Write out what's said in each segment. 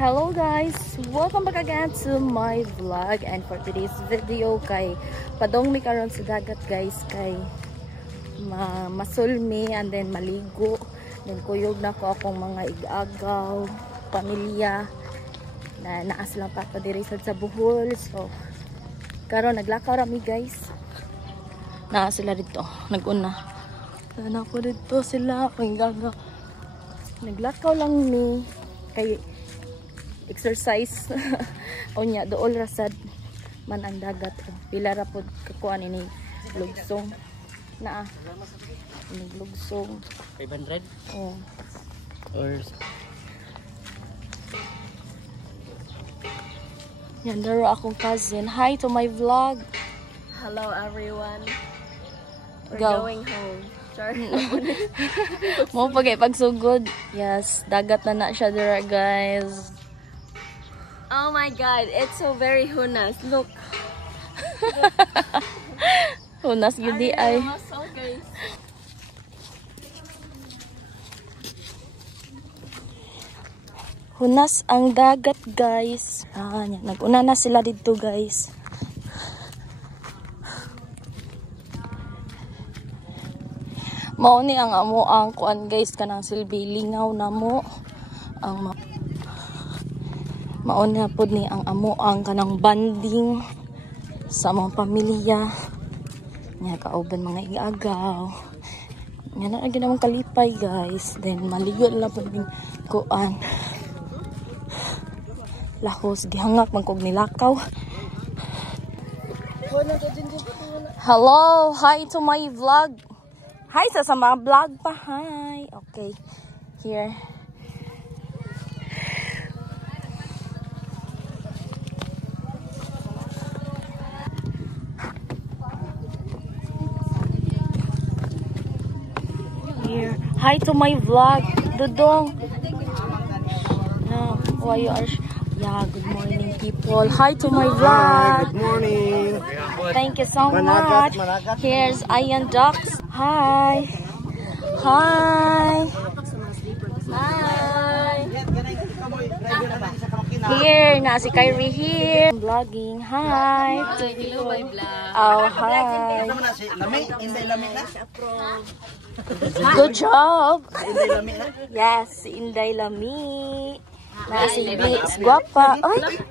Hello guys, welcome back again to my vlog, and for today's video kay padong mi karon sa dagat guys, kay masulmi and then maligo, then kuyog na ko akong mga igagaw pamilya na naas lang pa diri sa Bohol. So karon naglakaw rami guys, naa sila dito naguna na ko dito sila kay gaga, naglakaw lang ni kay exercise o nya dool rasad man ang dagat. Pila ra pod kakuan ini lugsong naa ini lugsong 500 oh or yan daro akong cousin. Hi to my vlog. Hello everyone. We're Go. going home. Mo pagsugod. Yes, dagat na siya dira guys. Oh my god, it's so very hunas. Look. Hunas gyud di ay. guys. Hunas ang dagat guys. Yan, naguna na sila dito guys. Mao ni ang amo ang kuan guys, kanang silbi lingaw na mo ang mao na pod ni ang amo ang kanang banding sa mga pamilya nya, kauban mga igagaw nya na ginamang kalipay guys, then maligo lang pod ning kuan lahos gihangak man kog nilakaw. Hello, hi to my vlog. Hi sa mga vlog pa. Hi. Okay. Here. Here. Hi to my vlog. Dudong. No, why you are yeah, good morning people. Hi to my vlog. good morning. Thank you so much. Here's Ian Ducks. Hi. Hi. Hi. Here, na si Kyrie here. Vlogging. Hi. Hello, my vlog. Oh, hi. Good job. Yes, si Inday Lami. Na si Bix. Guwapa. Ay.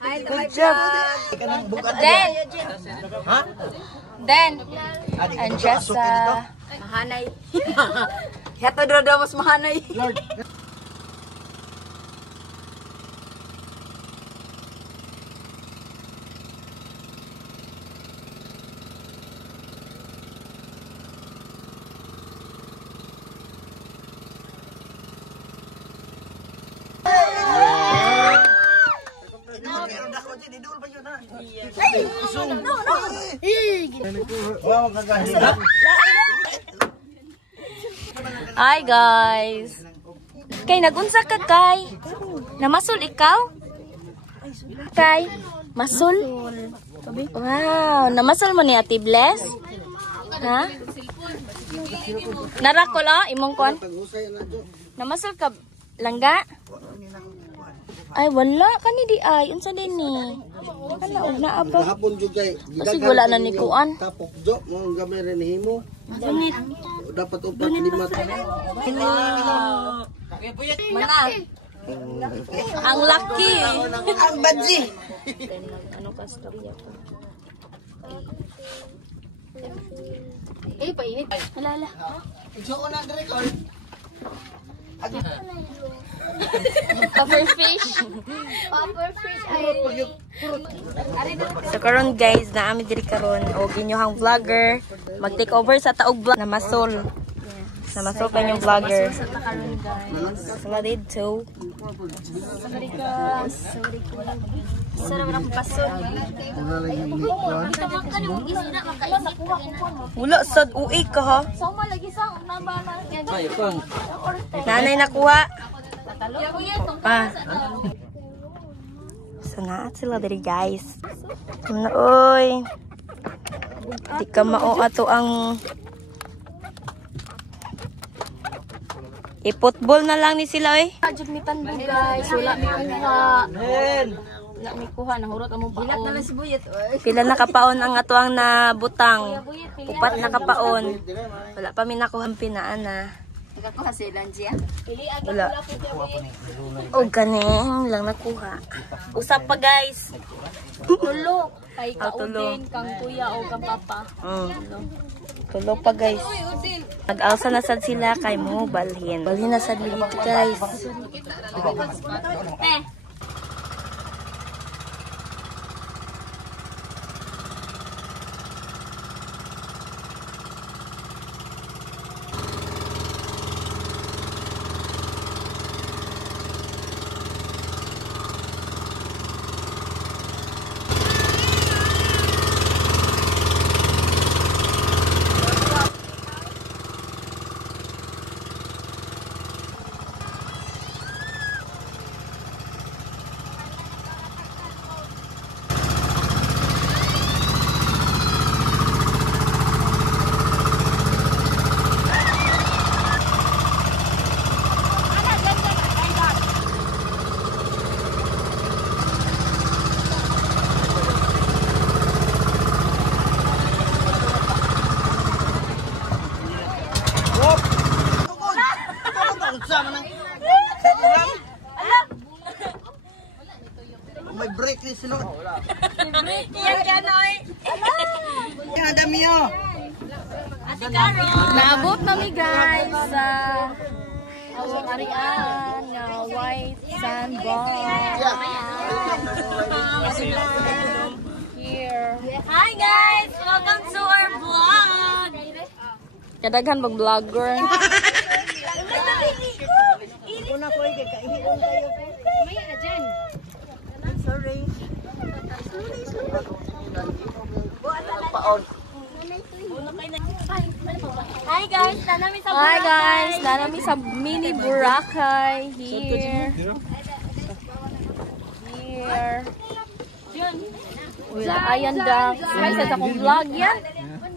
Hi. Good job. Dan. And Jessa. Mahanay. Heto daw mas mahanay. Hi guys. Kay nagunsa ka kay? Namasul ikaw? Kay masul? Wow, namasul mo ni Ate Bless? Ha? Narakol imong kon? Namasul ka langga? Ay wala kani di ay unsa din ni? Kana og naa ba? Hapon jud kay Kasi wala na ni kuan. tapok jo mo gamay rin himo. Dunit. Dapat upat lima. Mana? Ang lucky. Ang badji. Ano ka storya ko? Painit. Alala. Jo na record. Pufferfish. Pufferfish So karon guys, naami diri karon og inyohang vlogger mag-take over sa taog vlog na masol. Na masol kanyang vlogger. Sala dito. Sarap na pasod. Wala sad uwi ka ha. Nanay nakuha. So naat sila diri guys. Oy. Di ka mao ato ang I-football na lang ni sila eh. Adjud mi tanbo guys, wala mi kuha. Wala mi kuha, nahurot among paon. Bilat na si Buyet. Pila na kapaon ang atuang na butang. Upat na kapaon. Wala pa mi nakuhang pinaan na. Nakakuha si Lanjia. Wala. O ganing lang nakuha. Usap pa guys. Tulo. Kay tulo. kaudin, kang kuya o kang papa. Tulo pa guys. Nag-alsa na sad sila kay mo balhin. Balhin na sad dito guys. May break ni sunod. Yan ganoy. Yan dami yo. Naabot na mi guys sa awang arian nga white sandbar. Here. Hi guys! Welcome to our vlog! Kadaghan mag vlogger. Una ko ay kaihiron kayo. Sorry. Paon. Hi guys! Nanami sa Hi guys, nanami sa mini Boracay here. Here. Wala ayan da. Hi sa akong vlog yan.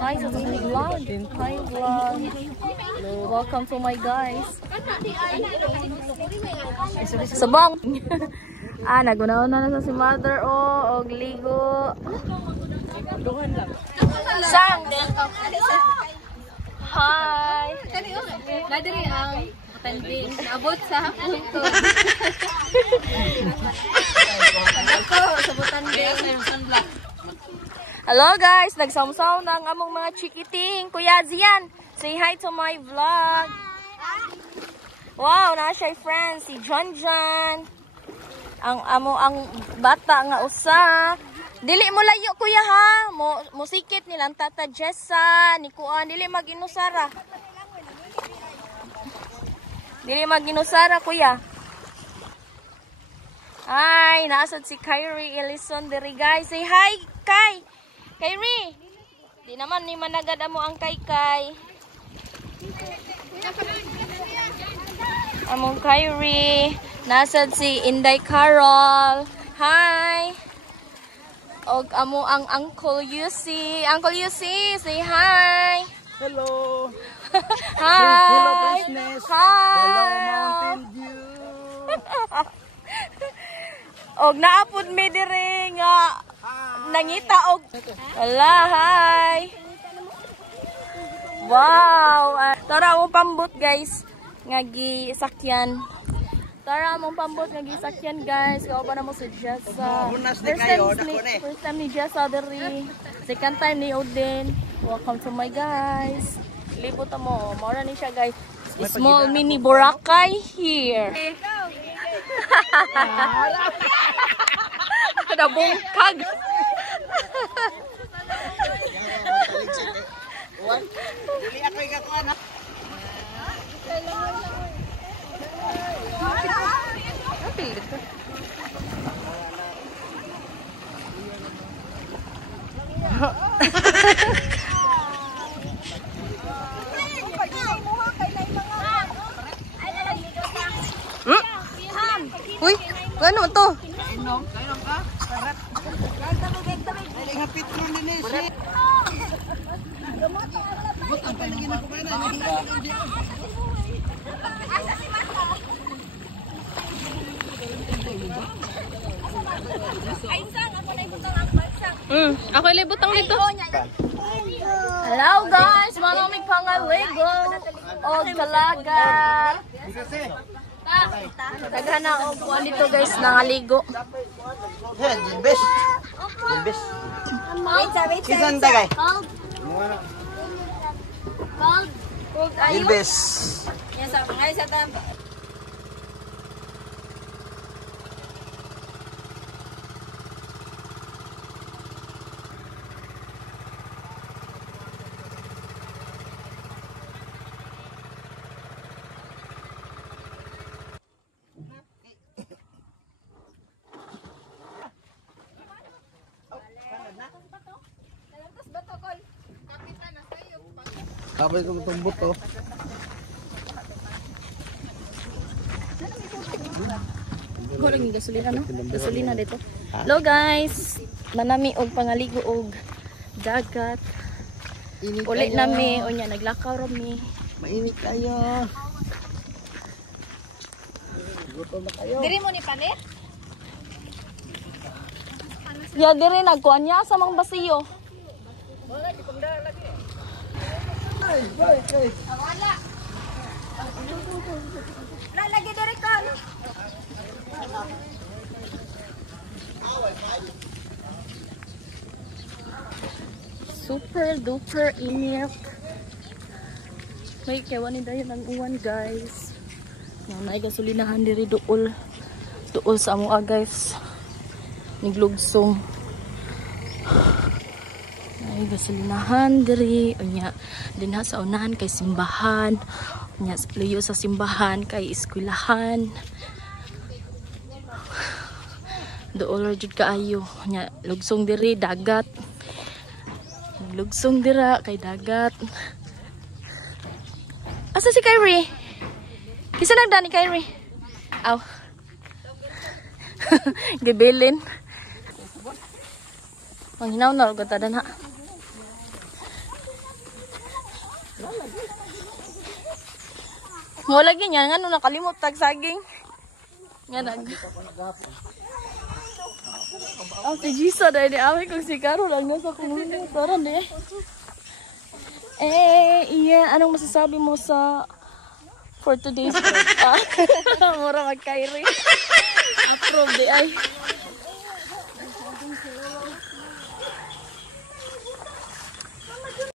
Hi sa akong vlog. Hi vlog. Welcome to my guys. Sabong. Nagunaon na sa si mother og ligo. Sang. Hi. Nadiri ang tanding. Naabot sa punto. Ako, sa butanding. Hello guys, nagsamsaw ng among mga chikiting. Kuya Zian, say hi to my vlog. Wow, na siya friends, si John John. Ang bata nga usa. Dili mo layo kuya ha. Musikit nilang Tata Jessa, ni Kuan, dili maginusara. Dili maginusara kuya. Hi, naasad si Kyrie Ellison diri guys. Say hi, Kai. Kyrie. Di naman ni managad amo ang Kai. Among Kyrie. Nasad si Inday Carol. Hi. Og amo ang Uncle Yusi. Uncle Yusi, say hi. Hello. Hi. Hello business. Hi. Hello Mountain View. Og naapod mi diri nga nangita og wala, hi. Wow. Tara mo pambot guys. Nga gisakyan. Tara mong pambot nga gisakyan guys. Kao ba na mo si Jessa? First time ni Jessa diri. Second time ni Odin. Welcome to my guys. Libot mo. Maura ni siya guys. Small mini Boracay here. Ada bungkag. Dili ako ikakuan ha. Uy, ano to? Kainom ka? Sarat. Dili nga pitron din eh. Butang pa lagi na ko ba na. Ako ilibutang dito. Hello guys, malamig pa nga Lego o talaga. Taga na ako po dito guys, nangaligo. Yan, Gilbes. Gilbes. Kisan tagay? Gilbes. Kapag kong tumbot to. Kulang yung gasolina no? Gasolina dito. Hello guys, manami og pangaligo og dagat. Ulit nami, o niya, naglakaw rami. Mainit kayo. Gutom na kayo. Diri mo ni Pane? Ya diri nagkuan niya sa mga basiyo. Lagi diri ka. Super duper init. May kewan ni dayon ang uwan guys. Nga naay gasolinahan diri duol. Duol sa amo guys. Niglugsong. Ay gasolinahan diri unya dinha sa unahan kay simbahan, unya luyo sa simbahan kay eskwelahan. Dool jud kaayo unya lugsong diri dagat. Lugsong dira kay dagat. Asa si Kyrie? Kisa nagda ni Kyrie? Aw. Gibilin. Manghinaw na ug tadan ha. Mo lagi niya ngano nakalimot tag saging. Nga nag. Si Jisa dahil di away kung si Caro lang nasa kumuna. Taran eh. Iya. Anong masasabi mo sa for today's vlog? Mura mag-Kyrie. Approve di ay.